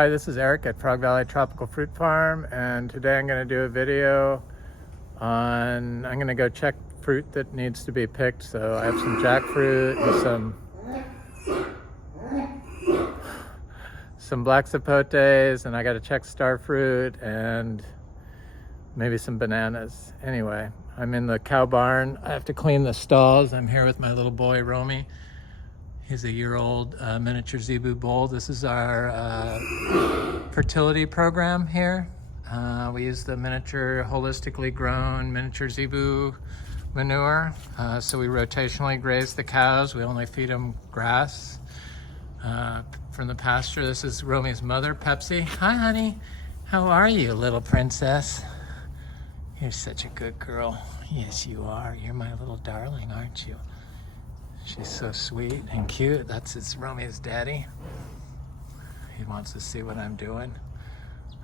Hi, this is Eric at Frog Valley Tropical Fruit Farm, and today I'm going to do a video on, I'm going to go check fruit that needs to be picked. So I have some jackfruit and some black sapotes, and I got to check star fruit and maybe some bananas. Anyway, I'm in the cow barn. I have to clean the stalls. I'm here with my little boy, Romy. He's a year-old miniature Zebu bull. This is our fertility program here. We use the miniature, holistically grown miniature Zebu manure. So we rotationally graze the cows. We only feed them grass from the pasture. This is Romy's mother, Pepsi. Hi, honey. How are you, little princess? You're such a good girl. Yes, you are. You're my little darling, aren't you? She's so sweet and cute. That's Romy's daddy. He wants to see what I'm doing.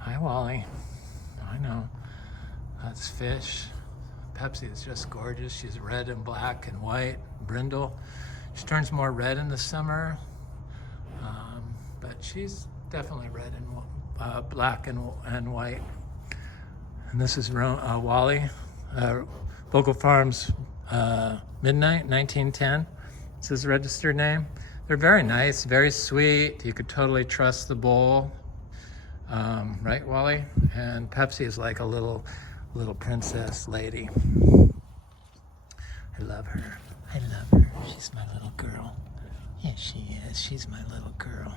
Hi, Wally. I know. That's Fish. Pepsi is just gorgeous. She's red and black and white, brindle. She turns more red in the summer, but she's definitely red and black and white. And this is Wally, Vocal Farms Midnight, 1910. It's his registered name. They're very nice, very sweet. You could totally trust the bull, right, Wally? And Pepsi is like a little princess lady. I love her. I love her. She's my little girl. Yes, she is. She's my little girl.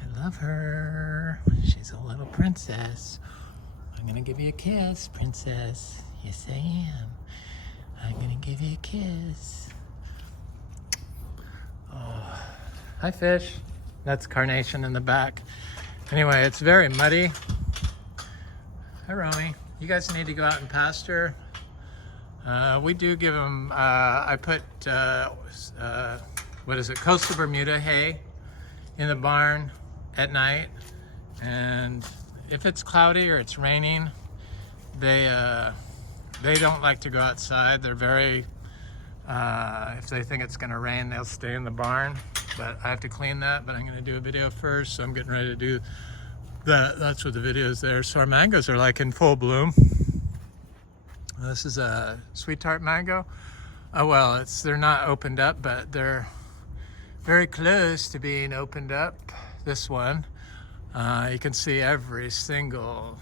I love her. She's a little princess. I'm gonna give you a kiss, princess. Yes, I am. I'm gonna give you a kiss. Oh. Hi, Fish. That's Carnation in the back. Anyway, it's very muddy. Hi, Romy. You guys need to go out and pasture. We do give them, I put, what is it, Coastal Bermuda hay in the barn at night. And if it's cloudy or it's raining, they don't like to go outside. They're very, if they think it's gonna rain, they'll stay in the barn. But I have to clean that, but I'm gonna do a video first, so I'm getting ready to do that. That's what the video is there. So our mangoes are like in full bloom. This is a sweet tart mango. Oh well, they're not opened up, but they're very close to being opened up. This one, you can see every single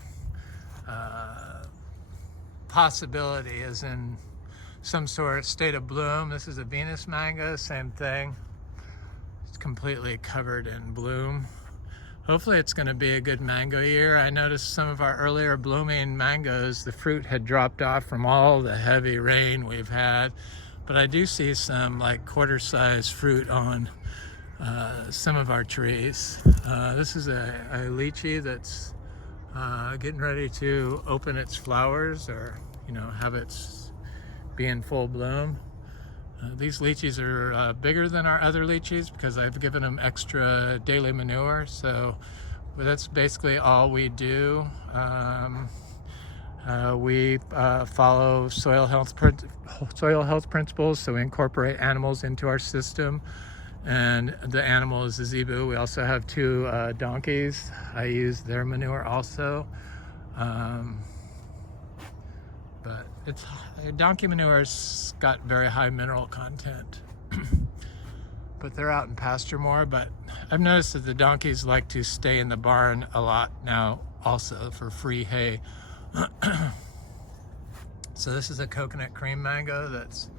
possibility is in some sort of state of bloom. This is a Venus mango, same thing. It's completely covered in bloom. Hopefully it's going to be a good mango year. I noticed some of our earlier blooming mangoes, the fruit had dropped off from all the heavy rain we've had, but I do see some like quarter-sized fruit on some of our trees. This is a lychee that's getting ready to open its flowers, or have its be in full bloom. These lychees are bigger than our other lychees because I've given them extra daily manure. So that's basically all we do. We follow soil health principles, so we incorporate animals into our system. And the animal is the Zebu. We also have 2 donkeys. I use their manure also. But donkey manure's got very high mineral content. But they're out in pasture more. But I've noticed that the donkeys like to stay in the barn a lot now also for free hay. So this is a coconut cream mango that's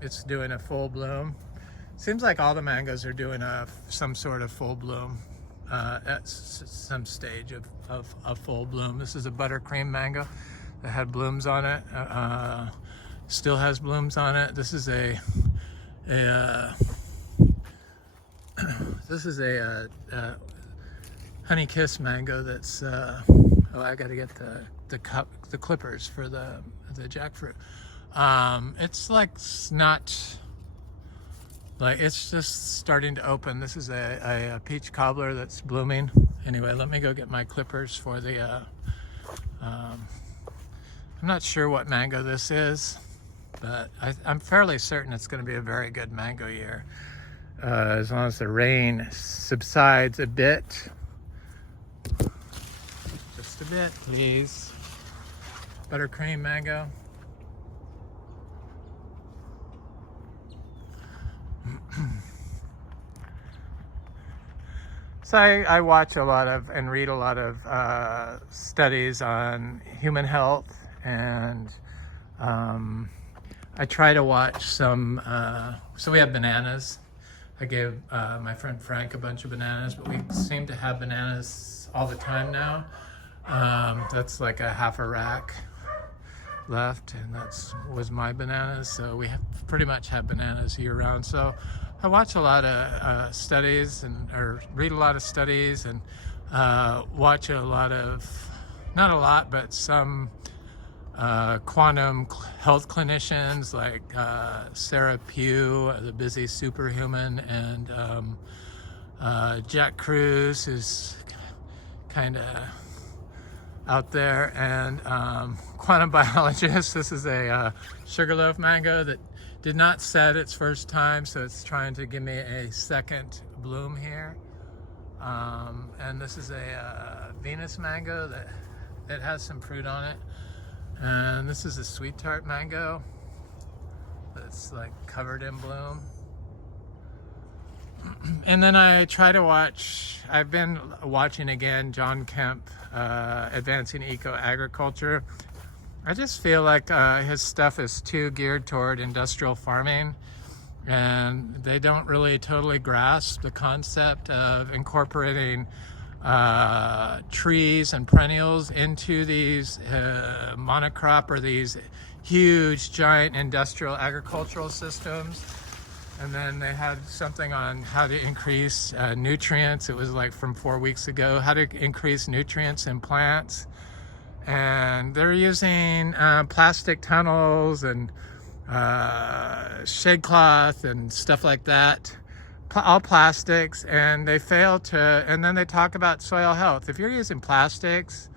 it's doing a full bloom. Seems like all the mangoes are doing some sort of full bloom at some stage of full bloom. This is a buttercream mango that had blooms on it. Still has blooms on it. This is a honey kiss mango that's oh, I got to get the clippers for the jackfruit. It's like it's just starting to open. This is a peach cobbler that's blooming. Anyway, let me go get my clippers for the I'm not sure what mango this is, but I'm fairly certain it's going to be a very good mango year. as long as the rain subsides a bit. Just a bit, please. Buttercream mango. So I watch a lot of and read a lot of studies on human health, and I try to watch some, so we have bananas. I gave my friend Frank a bunch of bananas, but we seem to have bananas all the time now. That's like a half a rack left, and was my bananas. So we pretty much have bananas year round. So I watch a lot of studies or read a lot of studies, and watch a lot of, not a lot, but some quantum health clinicians like Sarah Pugh, the busy superhuman, and Jackfruit, who's kind of out there, and quantum biologist. This is a sugarloaf mango that did not set its first time, so it's trying to give me a second bloom here. And this is a Venus mango that has some fruit on it. And this is a sweet tart mango that's like covered in bloom. And then I try to watch, I've been watching again John Kemp, Advancing Eco Agriculture. I just feel like his stuff is too geared toward industrial farming, and they don't really totally grasp the concept of incorporating trees and perennials into these monocrop or these huge giant industrial agricultural systems. And then they had something on how to increase nutrients. It was like from 4 weeks ago, how to increase nutrients in plants. And they're using plastic tunnels and shade cloth and stuff like that, all plastics, and they fail to, and then they talk about soil health. If you're using plastics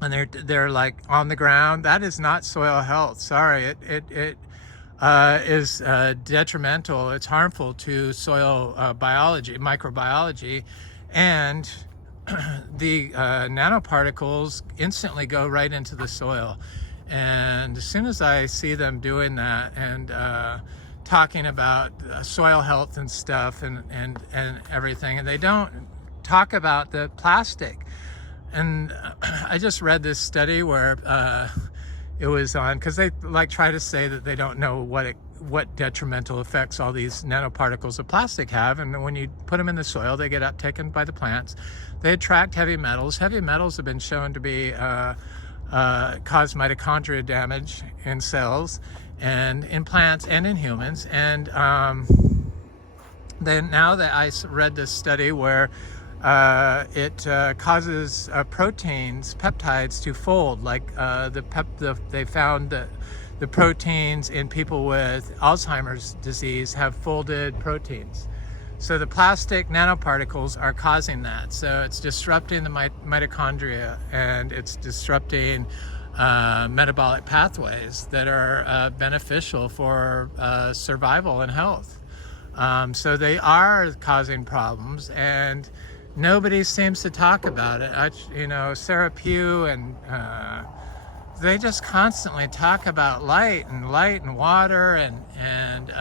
and they're like on the ground, that is not soil health. Sorry, it is detrimental. It's harmful to soil biology, microbiology, and the nanoparticles instantly go right into the soil. And as soon as I see them doing that and talking about soil health and stuff and everything, and they don't talk about the plastic. And I just read this study where it was on, because they like try to say that they don't know what detrimental effects all these nanoparticles of plastic have, and when you put them in the soil, they get uptaken by the plants. They attract heavy metals. Heavy metals have been shown to be cause mitochondria damage in cells and in plants and in humans. And then now that I read this study where it causes proteins, peptides, to fold, like they found that the proteins in people with Alzheimer's disease have folded proteins. So the plastic nanoparticles are causing that. So it's disrupting the mitochondria, and it's disrupting metabolic pathways that are beneficial for survival and health. So they are causing problems, and nobody seems to talk about it. Sarah Pugh and they just constantly talk about light and water and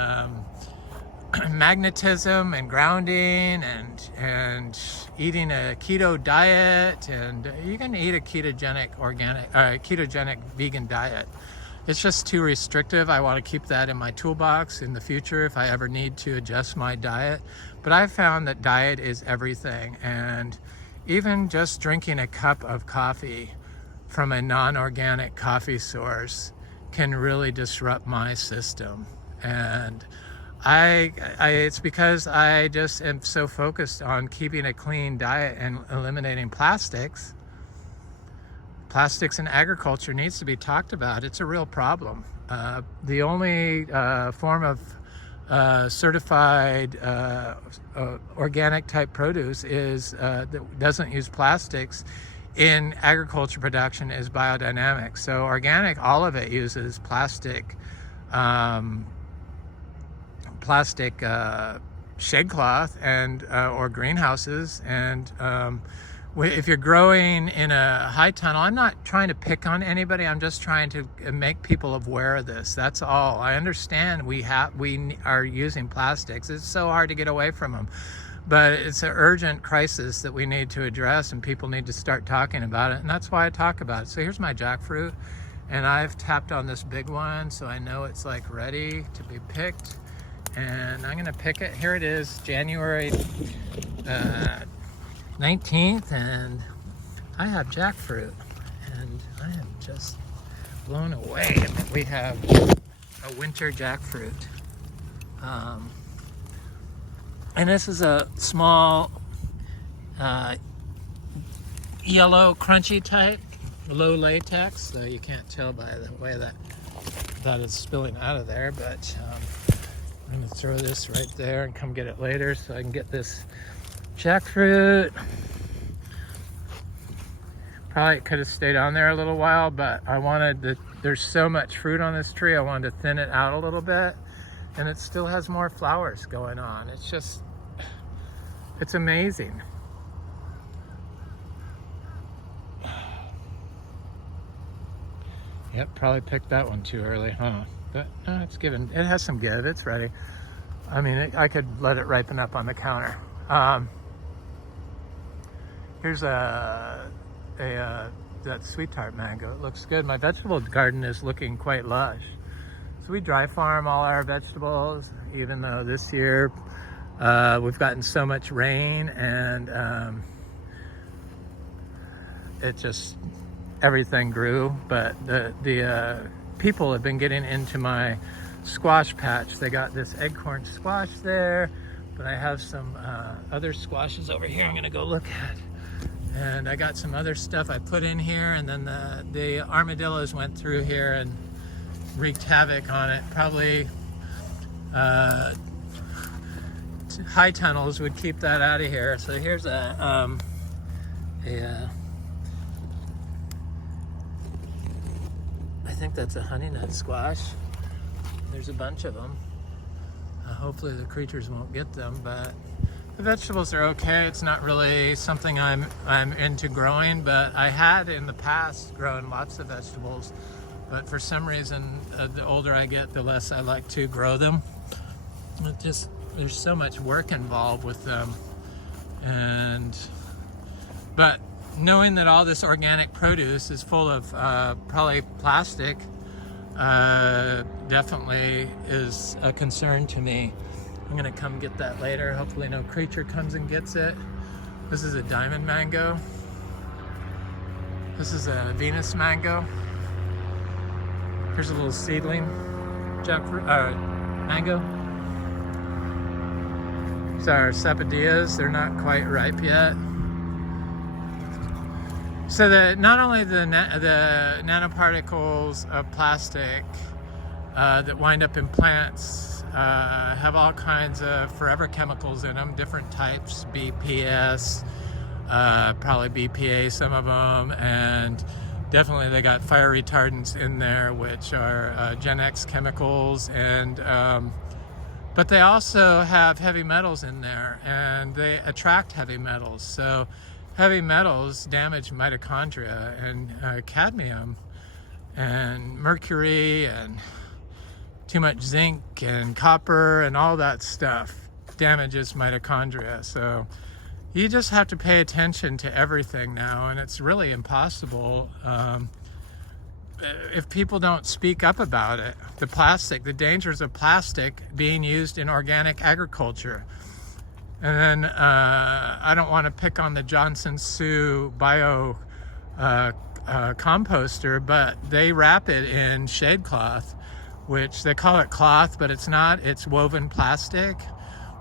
magnetism and grounding and eating a keto diet, and you can eat a ketogenic vegan diet. It's just too restrictive. I want to keep that in my toolbox in the future if I ever need to adjust my diet. But I've found that diet is everything, and even just drinking a cup of coffee from a non-organic coffee source can really disrupt my system. And it's because I just am so focused on keeping a clean diet and eliminating plastics. Plastics in agriculture needs to be talked about. It's a real problem. The only form of certified organic type produce that doesn't use plastics in agriculture production is biodynamic. So organic, all of it uses plastic shade cloth and or greenhouses. And if you're growing in a high tunnel, I'm not trying to pick on anybody. I'm just trying to make people aware of this. That's all. I understand we are using plastics. It's so hard to get away from them, but it's an urgent crisis that we need to address, and people need to start talking about it. And that's why I talk about it. So here's my jackfruit, and I've tapped on this big one, so I know it's like ready to be picked. And I'm gonna pick it. Here it is, January 19th, and I have jackfruit, and I am just blown away that we have a winter jackfruit. And this is a small yellow crunchy type, low latex, so you can't tell by the way that is spilling out of there, but I'm gonna throw this right there and come get it later so I can get this jackfruit. Probably could have stayed on there a little while, but there's so much fruit on this tree, I wanted to thin it out a little bit, and it still has more flowers going on. It's amazing. Yep, probably picked that one too early, huh? But no, it has some give, it's ready. I mean, I could let it ripen up on the counter. Here's that sweet tart mango. It looks good. My vegetable garden is looking quite lush. So we dry farm all our vegetables, even though this year we've gotten so much rain, and everything grew. But the people have been getting into my squash patch. They got this acorn squash there, but I have some other squashes over here I'm gonna go look at. And I got some other stuff I put in here, and then the armadillos went through here and wreaked havoc on it. Probably high tunnels would keep that out of here. So here's I think that's a honey nut squash. There's a bunch of them. Hopefully the creatures won't get them, but the vegetables are okay. It's not really something I'm into growing, but I had in the past grown lots of vegetables, but for some reason the older I get, the less I like to grow them. There's so much work involved with them, but knowing that all this organic produce is full of probably plastic definitely is a concern to me. I'm gonna come get that later. Hopefully no creature comes and gets it. This is a diamond mango. This is a Venus mango. Here's a little seedling jackfruit, mango. These are sapodillas. They're not quite ripe yet. So not only the nanoparticles of plastic that wind up in plants have all kinds of forever chemicals in them, different types, BPS, probably BPA, some of them, and definitely they got fire retardants in there, which are Gen X chemicals, and but they also have heavy metals in there, and they attract heavy metals. So heavy metals damage mitochondria, and cadmium and mercury and too much zinc and copper and all that stuff damages mitochondria. So you just have to pay attention to everything now, and it's really impossible if people don't speak up about it. The dangers of plastic being used in organic agriculture. And then I don't want to pick on the Johnson Sioux bio composter, but they wrap it in shade cloth, which they call it cloth, but it's not. It's woven plastic,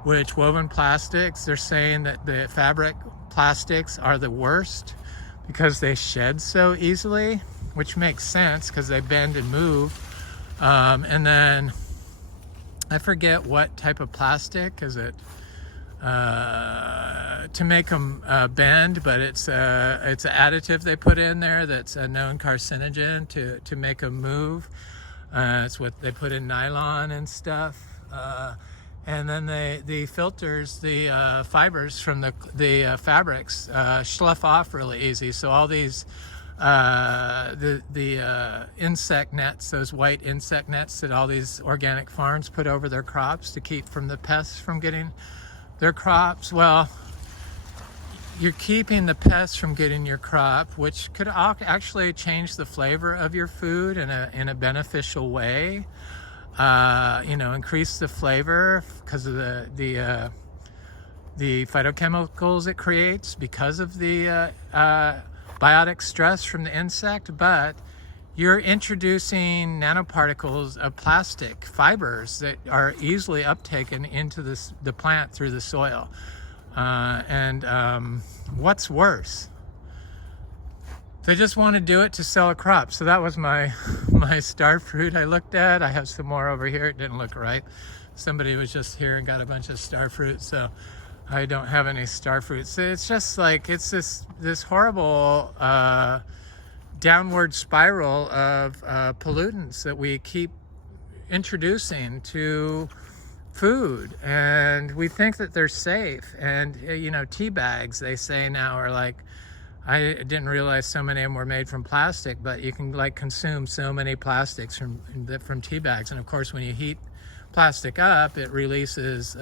which woven plastics, they're saying that the fabric plastics are the worst because they shed so easily, which makes sense because they bend and move. And then I forget what type of plastic is it to make them bend, but it's an additive they put in there that's a known carcinogen to make them move. It's what they put in nylon and stuff. and then the filters, the fibers from the fabrics slough off really easy. So all these the insect nets, those white insect nets that all these organic farms put over their crops to keep from the pests from getting their crops, well, you're keeping the pests from getting your crop, which could actually change the flavor of your food in a beneficial way. You know, increase the flavor because of the phytochemicals it creates because of the biotic stress from the insect. But you're introducing nanoparticles of plastic fibers that are easily uptaken into the plant through the soil. What's worse? They just want to do it to sell a crop. So that was my star fruit I looked at. I have some more over here. It didn't look right. Somebody was just here and got a bunch of star fruit, so I don't have any star fruit. So it's just like, it's this horrible downward spiral of pollutants that we keep introducing to food, and we think that they're safe. And you know, tea bags, they say now, are like, I didn't realize so many of them were made from plastic, but you can like consume so many plastics from tea bags. And of course, when you heat plastic up, it releases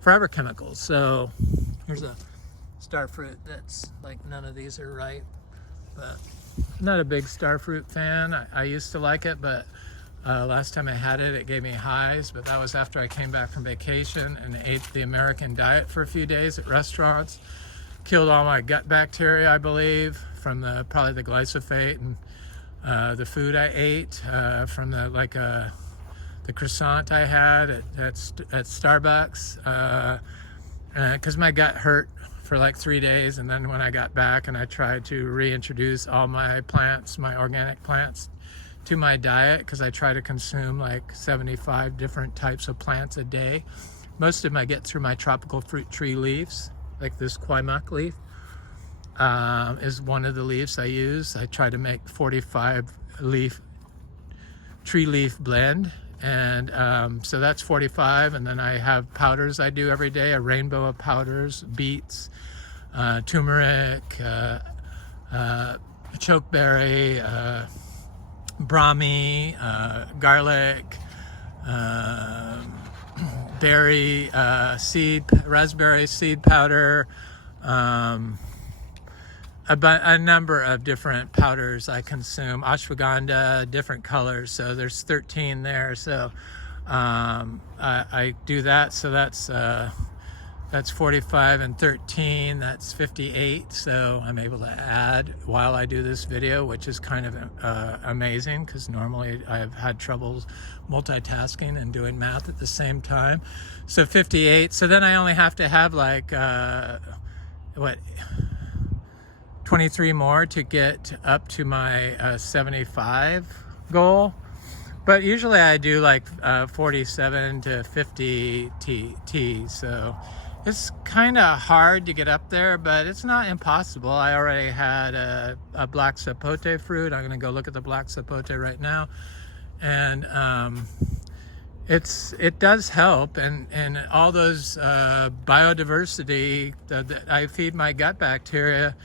forever chemicals. So here's a star fruit that's like, none of these are right, but I'm not a big star fruit fan. I used to like it, but last time I had it, it gave me highs, but that was after I came back from vacation and ate the American diet for a few days at restaurants. Killed all my gut bacteria, I believe, from probably the glyphosate and the food I ate, from the croissant I had at Starbucks, because my gut hurt for like 3 days. And then when I got back and I tried to reintroduce all my plants, my organic plants, to my diet, because I try to consume like 75 different types of plants a day. Most of them I get through my tropical fruit tree leaves. Like this Quaimak leaf is one of the leaves I use. I try to make 45 tree leaf blend, and so that's 45. And then I have powders I do every day, a rainbow of powders: beets, turmeric, chokeberry, brahmi, garlic, berry seed, raspberry seed powder, a number of different powders I consume, ashwagandha, different colors. So there's 13 there. So I do that. So that's 45 and 13, that's 58. So I'm able to add while I do this video, which is kind of amazing, because normally I've had troubles multitasking and doing math at the same time. So 58. So then I only have to have like 23 more to get up to my 75 goal. But usually I do like 47 to 50 T. So it's kind of hard to get up there, but it's not impossible. I already had a black sapote fruit. I'm gonna go look at the black sapote right now. And it does help, and all those biodiversity that I feed my gut bacteria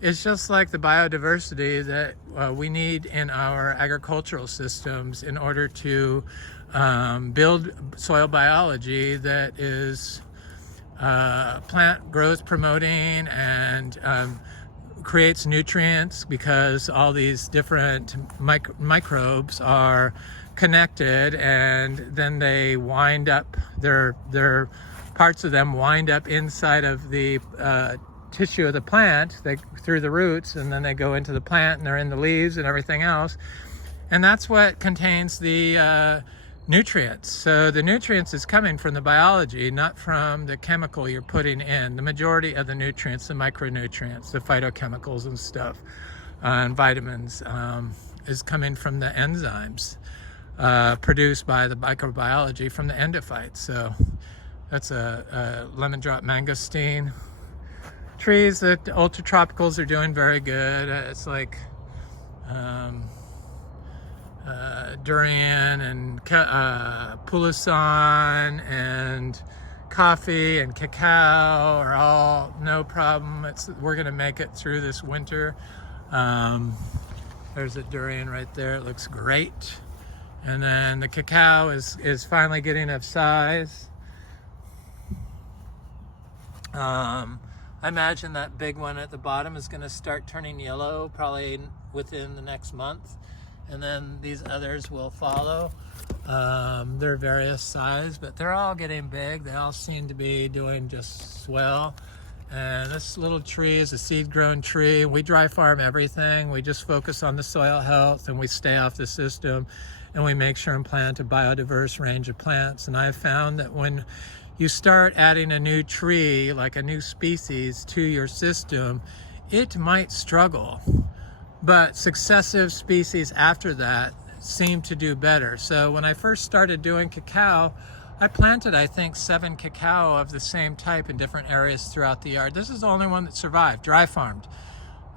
is just like the biodiversity that we need in our agricultural systems in order to build soil biology that is plant growth promoting and creates nutrients, because all these different microbes are connected, and then they wind up, their parts of them wind up inside of the tissue of the plant, through the roots, and then they go into the plant and they're in the leaves and everything else. And that's what contains the nutrients. So the nutrients is coming from the biology, not from the chemical you're putting in. The majority of the nutrients, the micronutrients, the phytochemicals and stuff, and vitamins, is coming from the enzymes produced by the microbiology from the endophytes. So that's a lemon drop mangosteen. Trees, the ultra tropicals are doing very good. It's like durian and pulisan and coffee and cacao are all no problem. We're gonna make it through this winter. There's a durian right there. It looks great. And then the cacao is finally getting of size. I imagine that big one at the bottom is going to start turning yellow probably within the next month, and then these others will follow. They're various size, but they're all getting big. They all seem to be doing just swell. And this little tree is a seed-grown tree. We dry farm everything. We just focus on the soil health, and we stay off the system, and we make sure and plant a biodiverse range of plants. And I've found that when you start adding a new tree, like a new species, to your system, it might struggle, but successive species after that seem to do better. So when I first started doing cacao, I planted, I think, 7 cacao of the same type in different areas throughout the yard. This is the only one that survived, dry farmed.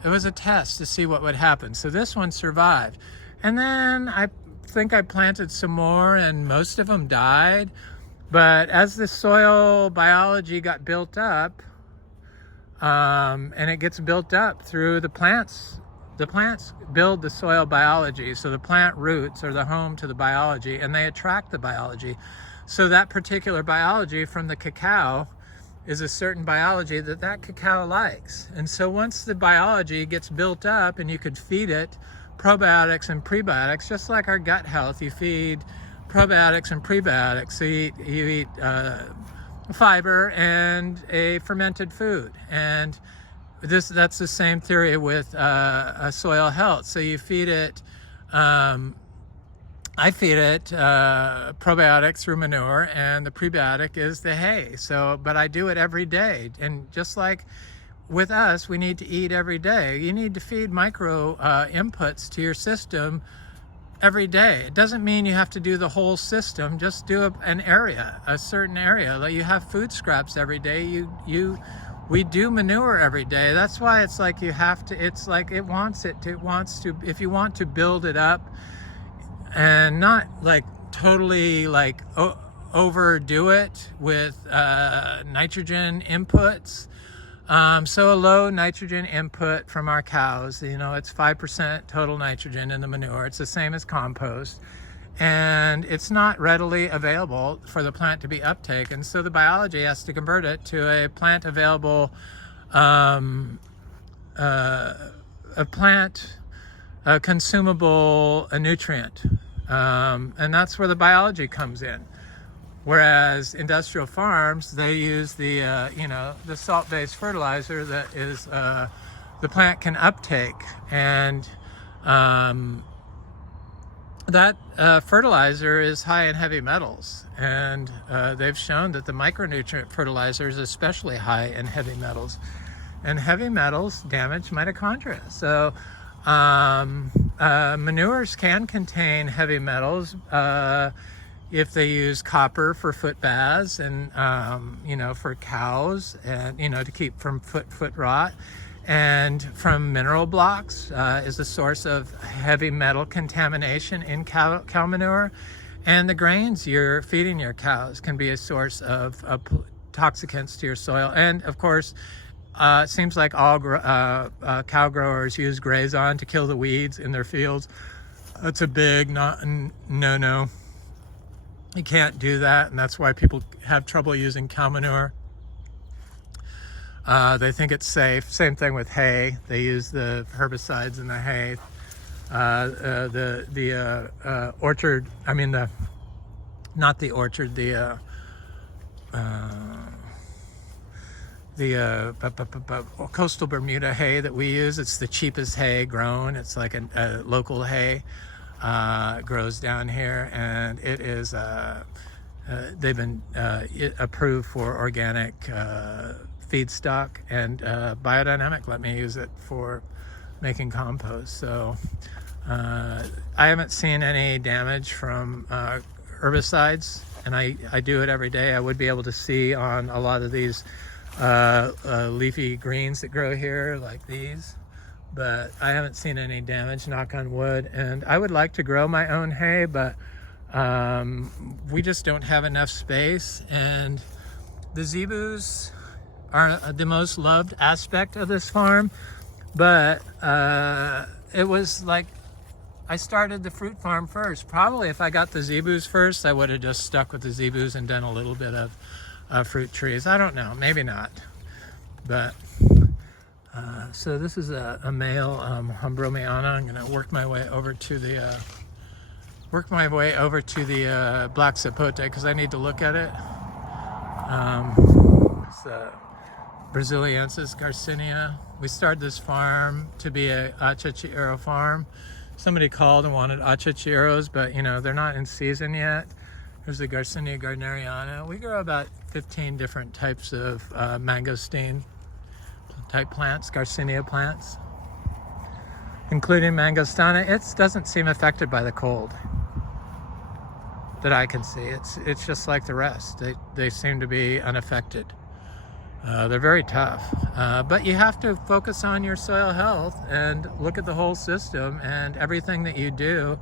It was a test to see what would happen. So this one survived. And then I think I planted some more, and most of them died. But as the soil biology got built up, and it gets built up through the plants build the soil biology. So the plant roots are the home to the biology, and they attract the biology. So that particular biology from the cacao is a certain biology that cacao likes. And so once the biology gets built up and you could feed it probiotics and prebiotics, just like our gut health, you feed probiotics and prebiotics. So you eat fiber and a fermented food. And that's the same theory with soil health. So you feed it, I feed it probiotics through manure, and the prebiotic is the hay. But I do it every day. And just like with us, we need to eat every day. You need to feed micro inputs to your system every day. It doesn't mean you have to do the whole system. Just do an area, a certain area. Like you have food scraps every day. We do manure every day. That's why it's like you have to. It's like it wants to. If you want to build it up, and not like totally like overdo it with nitrogen inputs. So a low nitrogen input from our cows, it's 5% total nitrogen in the manure. It's the same as compost, and it's not readily available for the plant to be uptaken. So the biology has to convert it to a plant available, a consumable nutrient. And that's where the biology comes in. Whereas industrial farms, they use the salt-based fertilizer that is the plant can uptake, and that fertilizer is high in heavy metals, and they've shown that the micronutrient fertilizer is especially high in heavy metals, and heavy metals damage mitochondria. So manures can contain heavy metals if they use copper for foot baths and for cows, and to keep from foot rot, and from mineral blocks is a source of heavy metal contamination in cow manure, and the grains you're feeding your cows can be a source of toxicants to your soil. And of course, it seems like all cow growers use Grazon to kill the weeds in their fields. That's a big no-no. You can't do that, and that's why people have trouble using cow manure. They think it's safe. Same thing with hay. They use the herbicides in the hay. The orchard, not the orchard, the coastal Bermuda hay that we use. It's the cheapest hay grown. It's like a local hay. It grows down here, and it is they've been approved for organic feedstock, and biodynamic let me use it for making compost. So I haven't seen any damage from herbicides, and I do it every day. I would be able to see on a lot of these leafy greens that grow here, like these, but I haven't seen any damage, knock on wood. And I would like to grow my own hay, but we just don't have enough space. And the zebus are the most loved aspect of this farm, but it was like I started the fruit farm first. Probably if I got the zebus first, I would have just stuck with the zebus and done a little bit of fruit trees. I don't know, maybe not. But so this is a male Hombromiana. I'm going to work my way over to the black Sapote because I need to look at it. It's Braziliensis Garcinia. We started this farm to be a achachiero farm. Somebody called and wanted achachieros, but you know, they're not in season yet. There's the Garcinia gardneriana. We grow about 15 different types of mangosteen type plants, Garcinia plants, including mangostana. It doesn't seem affected by the cold that I can see. It's just like the rest. They seem to be unaffected. They're very tough, but you have to focus on your soil health and look at the whole system, and everything that you do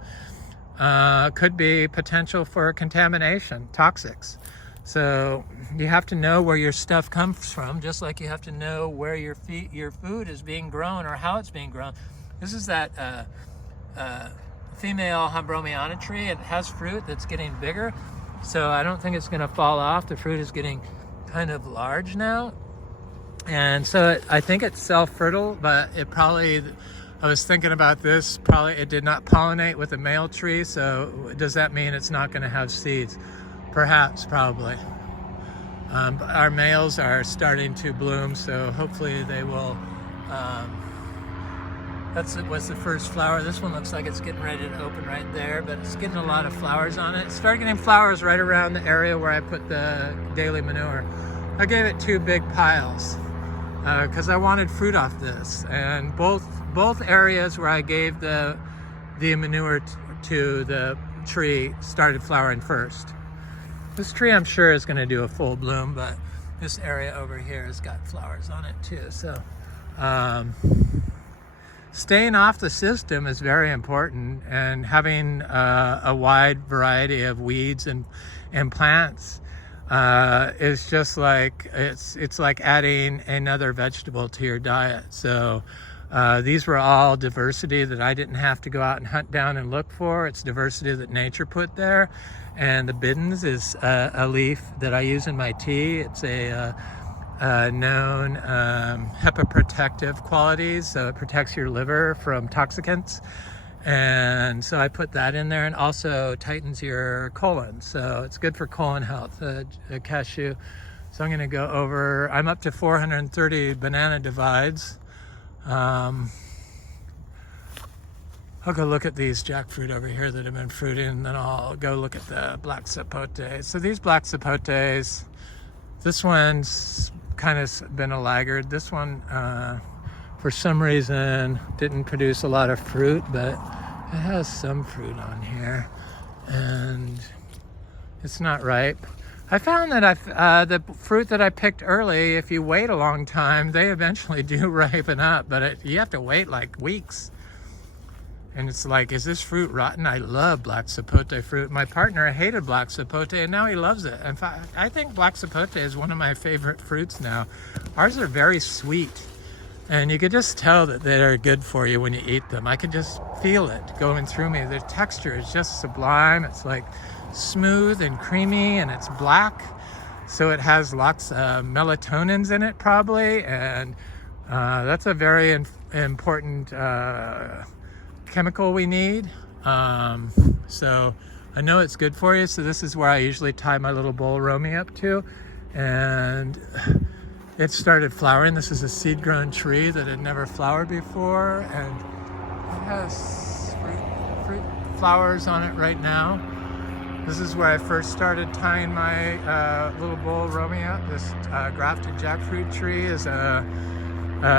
could be potential for contamination, toxics. So you have to know where your stuff comes from, just like you have to know where your food is being grown or how it's being grown. This is that female Hombromiana tree. It has fruit that's getting bigger, so I don't think it's going to fall off. The fruit is getting kind of large now, and so I think it's self-fertile, but it probably, I was thinking about this, probably it did not pollinate with a male tree, so does that mean it's not going to have seeds? Perhaps, probably. Our males are starting to bloom, so hopefully they will. Was the first flower. This one looks like it's getting ready to open right there, but it's getting a lot of flowers on it. It started getting flowers right around the area where I put the daily manure. I gave it 2 big piles because I wanted fruit off this, and both areas where I gave the manure to the tree started flowering first. This tree I'm sure is going to do a full bloom, but this area over here has got flowers on it too. So staying off the system is very important, and having a wide variety of weeds and plants is just like it's like adding another vegetable to your diet. So these were all diversity that I didn't have to go out and hunt down and look for. It's diversity that nature put there. And the bidens is a leaf that I use in my tea. It's a known hepaprotective qualities, so it protects your liver from toxicants, and so I put that in there, and also tightens your colon, so it's good for colon health, a cashew. So I'm going to go over, I'm up to 430 banana divides. I'll go look at these jackfruit over here that have been fruiting, and then I'll go look at the black sapote. So these black sapotes, this one's kind of been a laggard. This one, for some reason, didn't produce a lot of fruit, but it has some fruit on here, and it's not ripe. I found that the fruit that I picked early, if you wait a long time, they eventually do ripen up, but you have to wait like weeks. And it's like, is this fruit rotten? I love black sapote fruit. My partner hated black sapote, and now he loves it. In fact, I think black sapote is one of my favorite fruits now. Ours are very sweet, and you could just tell that they're good for you when you eat them. I could just feel it going through me. The texture is just sublime. It's like smooth and creamy, and it's black, so it has lots of melatonins in it probably, and that's a very important chemical we need. So I know it's good for you, so this is where I usually tie my little bowl romy up to, and it started flowering. This is a seed-grown tree that had never flowered before, and it has fruit flowers on it right now. This is where I first started tying my little bowl romy up. This grafted jackfruit tree is a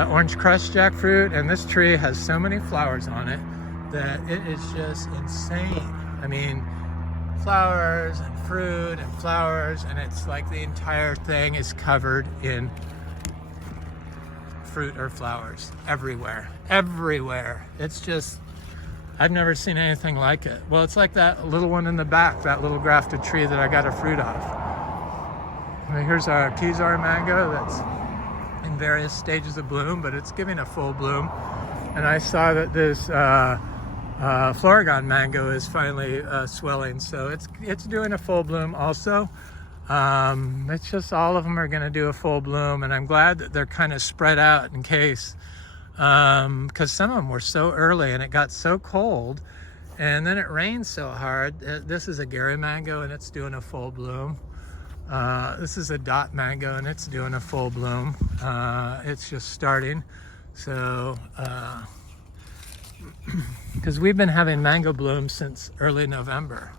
orange crushed jackfruit, and this tree has so many flowers on it that it is just insane. I mean, flowers and fruit and flowers, and it's like the entire thing is covered in fruit or flowers everywhere, everywhere. It's just, I've never seen anything like it. Well, it's like that little one in the back, that little grafted tree that I got a fruit off. I mean, here's our Kizar mango that's in various stages of bloom, but it's giving a full bloom. And I saw that this Floragon mango is finally swelling, so it's doing a full bloom also. It's just all of them are going to do a full bloom, and I'm glad that they're kind of spread out in case, because some of them were so early and it got so cold, and then it rained so hard. This is a Gary mango and it's doing a full bloom. This is a dot mango and it's doing a full bloom. It's just starting. So, because we've been having mango blooms since early November.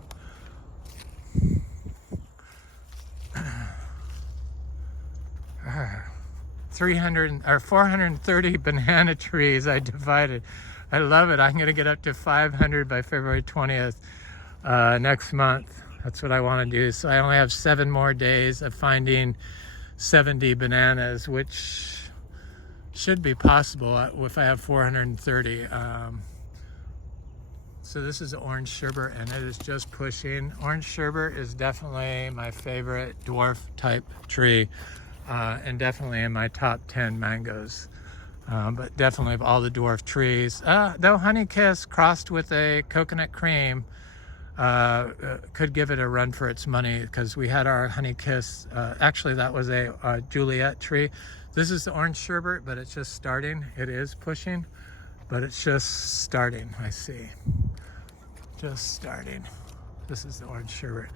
430 banana trees I divided. I love it. I'm going to get up to 500 by February 20th next month. That's what I want to do. So I only have 7 more days of finding 70 bananas, which should be possible if I have 430. So this is orange sherbet, and it is just pushing. Orange sherbet is definitely my favorite dwarf type tree, and definitely in my top 10 mangoes. But definitely of all the dwarf trees. Though Honeykiss crossed with a coconut cream could give it a run for its money, because we had our Honeykiss, actually that was a Juliet tree. This is the orange sherbet, but it's just starting. It is pushing, but it's just starting, I see. Just starting. This is the orange sherbet.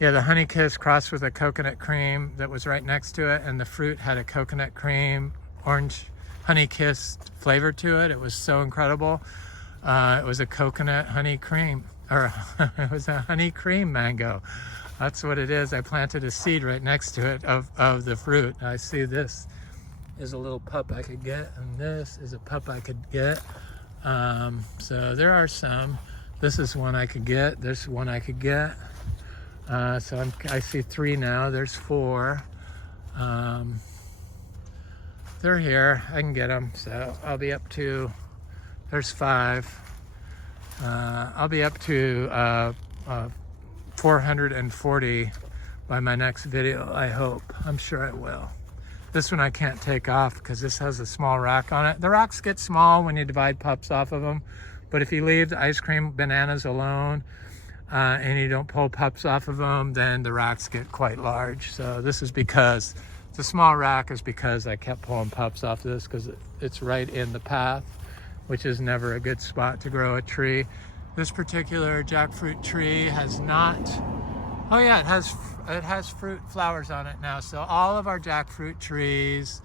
Yeah, the Honeykiss crossed with a coconut cream that was right next to it, and the fruit had a coconut cream, orange Honeykiss flavor to it. It was so incredible. It was a coconut honey cream, or it was a honey cream mango. That's what it is. I planted a seed right next to it of the fruit. I see this is a little pup I could get, and this is a pup I could get. So there are some. This is one I could get. There's one I could get. So I see 3 now. There's 4. They're here. I can get them. So I'll be up to, there's 5. I'll be up to 440 by my next video, I hope. I'm sure I will. This one I can't take off because this has a small rack on it. The racks get small when you divide pups off of them, but if you leave the ice cream bananas alone and you don't pull pups off of them, then the racks get quite large. So this is because, the small rack is because I kept pulling pups off this, because it's right in the path, which is never a good spot to grow a tree. This particular jackfruit tree has not, oh yeah, it has fruit flowers on it now. So all of our jackfruit trees,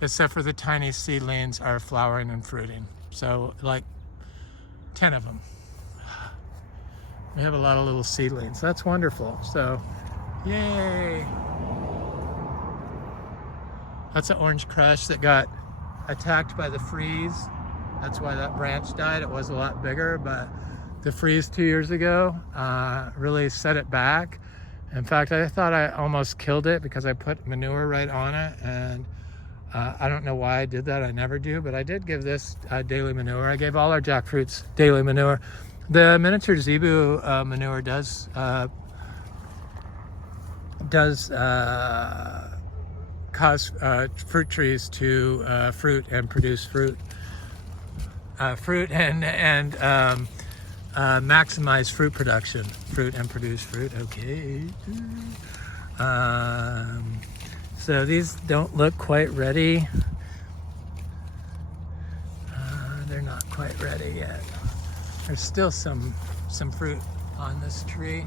except for the tiny seedlings, are flowering and fruiting. So like 10 of them. We have a lot of little seedlings. That's wonderful. So, yay. That's an orange crush that got attacked by the freeze. That's why that branch died. It was a lot bigger, but the freeze 2 years ago really set it back. In fact, I thought I almost killed it because I put manure right on it, and I don't know why I did that. I never do, but I did give this daily manure. I gave all our jackfruits daily manure. The miniature Zebu manure does cause fruit trees to fruit and produce fruit. Fruit and maximize fruit production. Fruit and produce fruit, okay. So these don't look quite ready. They're not quite ready yet. There's still some fruit on this tree.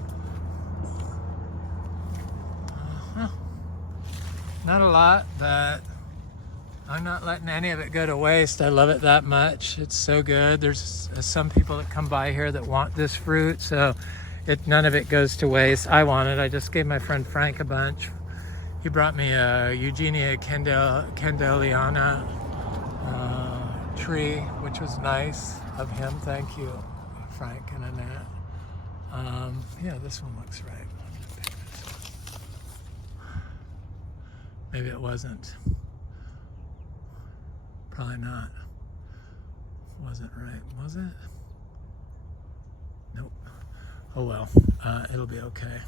Not a lot, but I'm not letting any of it go to waste. I love it that much. It's so good. There's some people that come by here that want this fruit, so none of it goes to waste. I want it. I just gave my friend Frank a bunch. He brought me a Eugenia Candeliana tree, which was nice of him. Thank you, Frank and Annette. Yeah, this one looks right. I'm gonna pick this one. Maybe it wasn't. Probably not. Wasn't right, was it? Nope. Oh well, it'll be okay.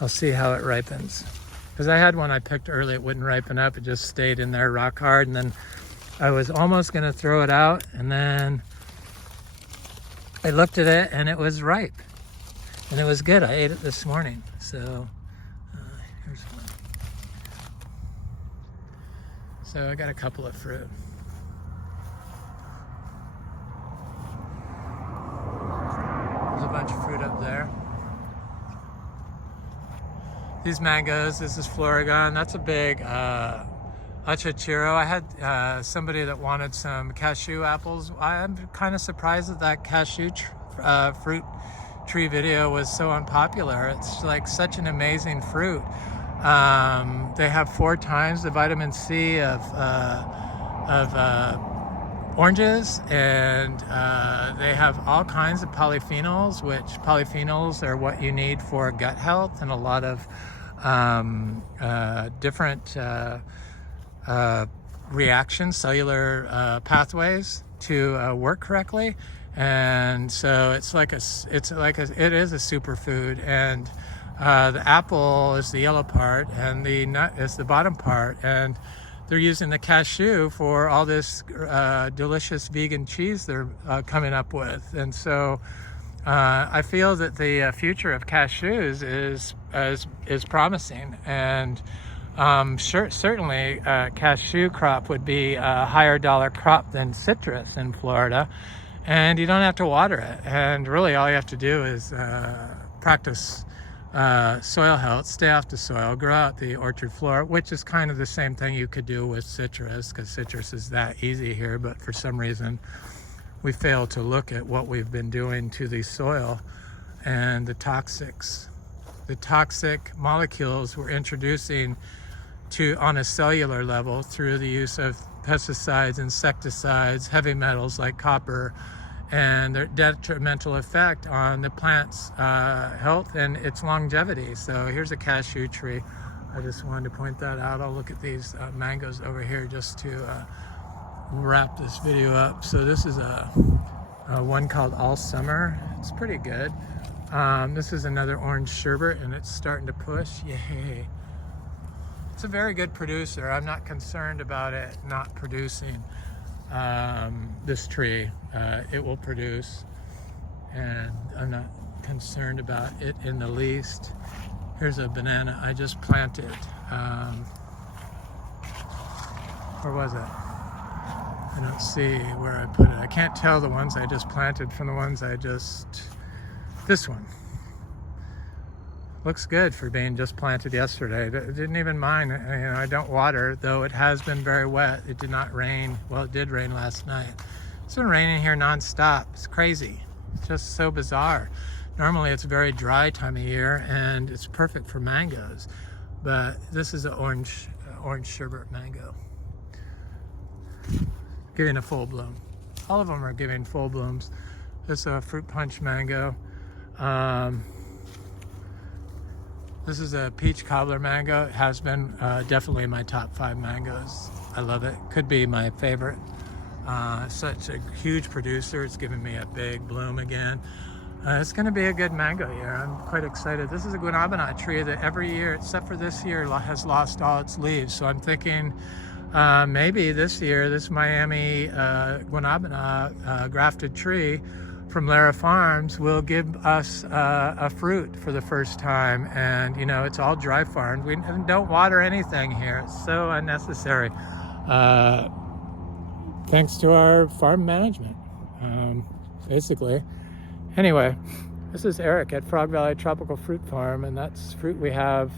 I'll see how it ripens. Because I had one I picked early, it wouldn't ripen up, it just stayed in there rock hard, and then I was almost gonna throw it out, and then I looked at it and it was ripe. And it was good, I ate it this morning. So, here's one. So I got a couple of fruit. There's a bunch of fruit up there. These mangoes, this is Floregon. That's a big achachiro. I had somebody that wanted some cashew apples. I'm kind of surprised that that cashew fruit tree video was so unpopular. It's like such an amazing fruit. They have 4 times the vitamin C of oranges, and they have all kinds of polyphenols, which polyphenols are what you need for gut health, and a lot of different reactions, cellular pathways to work correctly. And so it is a superfood, and the apple is the yellow part and the nut is the bottom part, and they're using the cashew for all this delicious vegan cheese they're coming up with. And so I feel that the future of cashews is promising, and certainly cashew crop would be a higher dollar crop than citrus in Florida, and you don't have to water it, and really all you have to do is practice soil health, stay off the soil, grow out the orchard floor, which is kind of the same thing you could do with citrus, because citrus is that easy here, but for some reason we fail to look at what we've been doing to the soil and the toxic molecules we're introducing on a cellular level through the use of pesticides, insecticides, heavy metals like copper, and their detrimental effect on the plant's health and its longevity. So here's a cashew tree. I just wanted to point that out. I'll look at these mangoes over here just to wrap this video up. So this is a one called All Summer. It's pretty good. This is another orange sherbet, and it's starting to push. Yay. It's a very good producer. I'm not concerned about it not producing. This tree, it will produce, and I'm not concerned about it in the least. Here's a banana I just planted. Where was it? I don't see where I put it. I can't tell the ones I just planted from the ones this one. Looks good for being just planted yesterday. It didn't even mind. I don't water, though it has been very wet. It did not rain. Well, it did rain last night. It's been raining here nonstop. It's crazy. It's just so bizarre. Normally it's a very dry time of year, and it's perfect for mangoes. But this is an orange sherbet mango, giving a full bloom. All of them are giving full blooms. This is a fruit punch mango. This is a peach cobbler mango. It has been definitely my top 5 mangoes. I love it. Could be my favorite. Such a huge producer. It's giving me a big bloom again. It's going to be a good mango year. I'm quite excited. This is a guanabana tree that every year, except for this year, has lost all its leaves. So I'm thinking maybe this year, this Miami guanabana grafted tree from Lara Farms will give us a fruit for the first time. And it's all dry farmed. We don't water anything here. It's so unnecessary. Thanks to our farm management, basically. Anyway, this is Eric at Frog Valley Tropical Fruit Farm, and that's fruit we have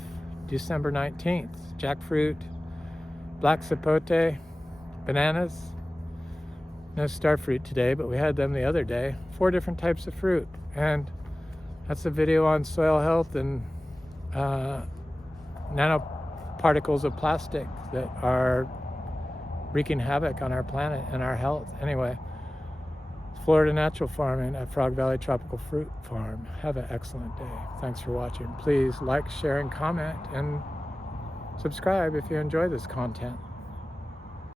December 19th. Jackfruit, black sapote, bananas. No star fruit today, but we had them the other day. 4 different types of fruit. And that's a video on soil health and nanoparticles of plastic that are wreaking havoc on our planet and our health. Anyway, Florida Natural Farming at Frog Valley Tropical Fruit Farm. Have an excellent day. Thanks for watching. Please like, share, and comment, and subscribe if you enjoy this content.